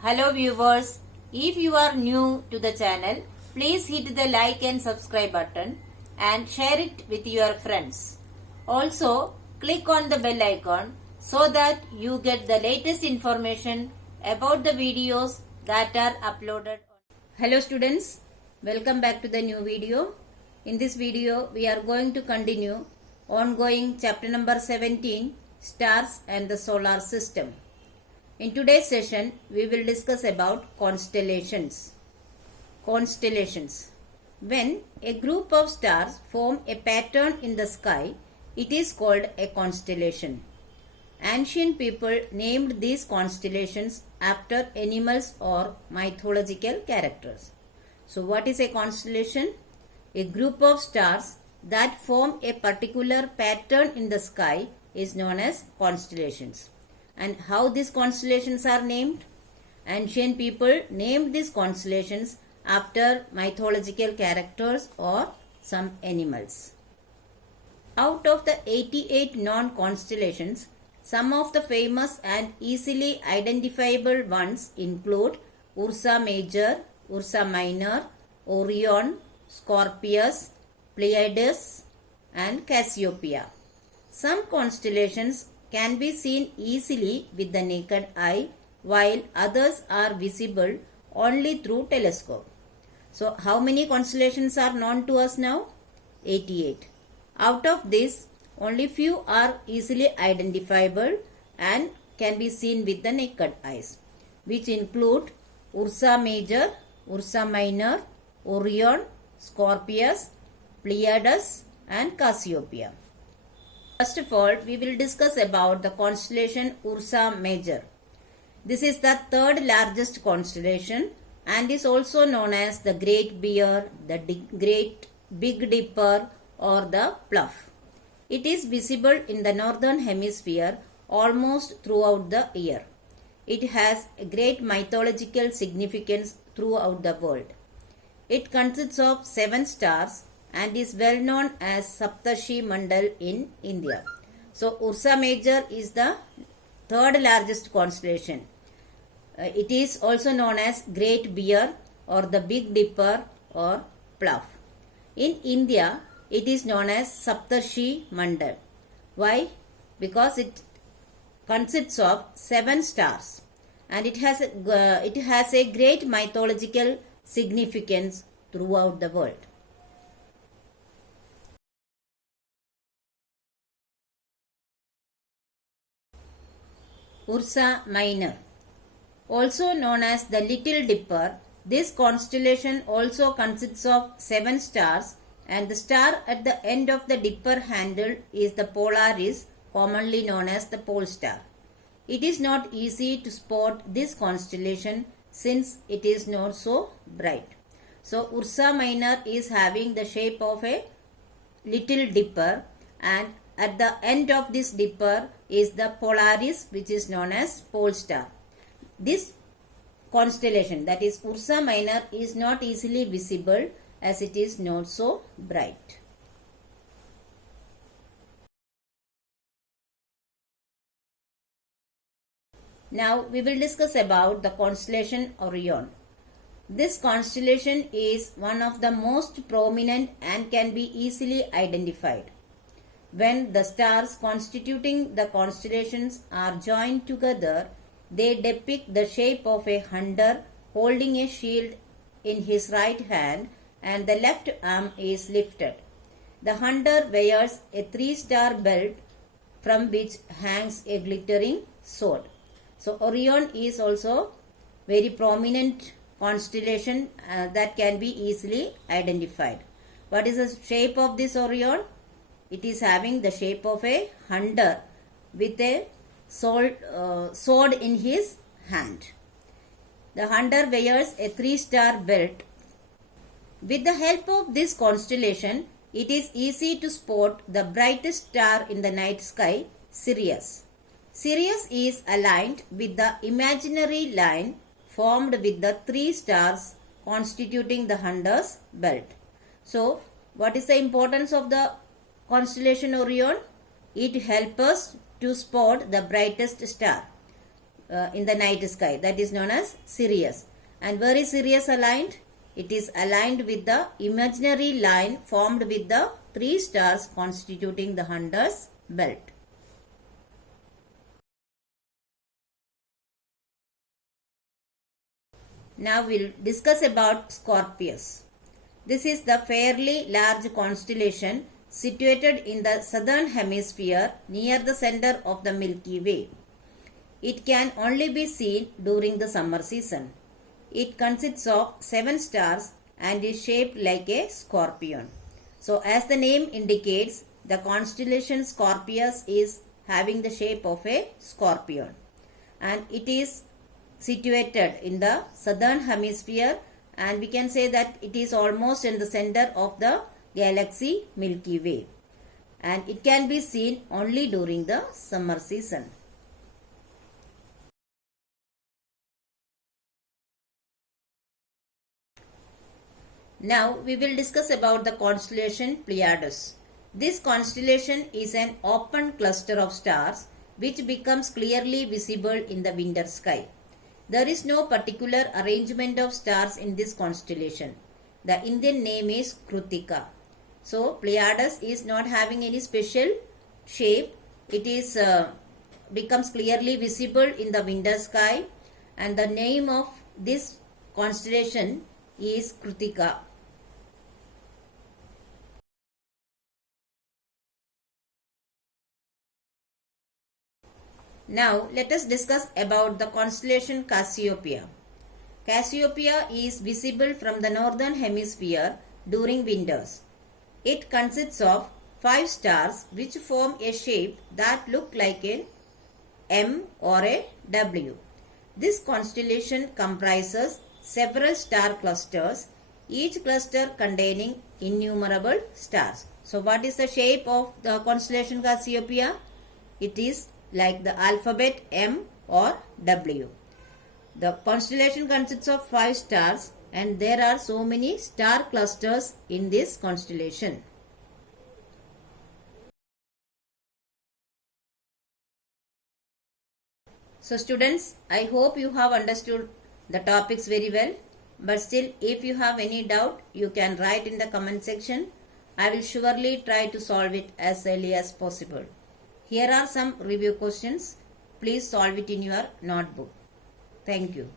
Hello viewers, if you are new to the channel, please hit the like and subscribe button and share it with your friends. Also, click on the bell icon so that you get the latest information about the videos that are uploaded. Hello students, welcome back to the new video. In this video, we are going to continue ongoing chapter number 17, Stars and the Solar System. In today's session, we will discuss about constellations. Constellations. When a group of stars form a pattern in the sky, it is called a constellation. Ancient people named these constellations after animals or mythological characters. So what is a constellation? A group of stars that form a particular pattern in the sky is known as constellations. And how these constellations are named? Ancient people named these constellations after mythological characters or some animals. Out of the 88 known constellations, some of the famous and easily identifiable ones include Ursa Major, Ursa Minor, Orion, Scorpius, Pleiades, and Cassiopeia. Some constellations can be seen easily with the naked eye, while others are visible only through telescope. So, how many constellations are known to us now? 88. Out of this, only few are easily identifiable and can be seen with the naked eyes, which include Ursa Major, Ursa Minor, Orion, Scorpius, Pleiades, and Cassiopeia. First of all, we will discuss about the constellation Ursa Major. This is the third largest constellation and is also known as the Great Bear, the Great Big Dipper, or the Plough. It is visible in the northern hemisphere almost throughout the year. It has a great mythological significance throughout the world. It consists of 7 stars and is well known as Saptarshi Mandal in India. So, Ursa Major is the third largest constellation. It is also known as Great Bear or the Big Dipper or Plough. In India, it is known as Saptarshi Mandal. Why? Because it consists of 7 stars and it has a great mythological significance throughout the world. Ursa Minor. Also known as the Little Dipper, this constellation also consists of 7 stars and the star at the end of the dipper handle is the Polaris, commonly known as the pole star. It is not easy to spot this constellation since it is not so bright. So Ursa Minor is having the shape of a little dipper and at the end of this dipper is the Polaris, which is known as pole star. This constellation, that is Ursa Minor, is not easily visible as it is not so bright. Now we will discuss about the constellation Orion. This constellation is one of the most prominent and can be easily identified. When the stars constituting the constellations are joined together, they depict the shape of a hunter holding a shield in his right hand and the left arm is lifted. The hunter wears a 3-star belt from which hangs a glittering sword. So Orion is also very prominent constellation that can be easily identified. What is the shape of this Orion? It is having the shape of a hunter with a sword in his hand. The hunter wears a 3-star belt. With the help of this constellation, it is easy to spot the brightest star in the night sky, Sirius. Sirius is aligned with the imaginary line formed with the 3 stars constituting the hunter's belt. So, what is the importance of the constellation Orion? It helps us to spot the brightest star. in the night sky, that is known as Sirius. And where is Sirius aligned? It is aligned with the imaginary line formed with the 3 stars constituting the Hunter's belt. Now we'll discuss about Scorpius. This is the fairly large constellation situated in the southern hemisphere near the center of the Milky Way. It can only be seen during the summer season. It consists of 7 stars and is shaped like a scorpion. So as the name indicates, the constellation Scorpius is having the shape of a scorpion, and it is situated in the southern hemisphere, and we can say that it is almost in the center of the galaxy Milky Way, and it can be seen only during the summer season. Now we will discuss about the constellation Pleiades. This constellation is an open cluster of stars which becomes clearly visible in the winter sky. There is no particular arrangement of stars in this constellation. The Indian name is Krutika. So Pleiades is not having any special shape. It is becomes clearly visible in the winter sky, and the name of this constellation is Krutika. Now let us discuss about the constellation Cassiopeia. Cassiopeia is visible from the northern hemisphere during winters. It consists of 5 stars which form a shape that look like an M or a W. This constellation comprises several star clusters, each cluster containing innumerable stars. So what is the shape of the constellation Cassiopeia? It is like the alphabet M or W. The constellation consists of 5 stars, and there are so many star clusters in this constellation. So students, I hope you have understood the topics very well. But still, if you have any doubt, you can write in the comment section. I will surely try to solve it as early as possible. Here are some review questions. Please solve it in your notebook. Thank you.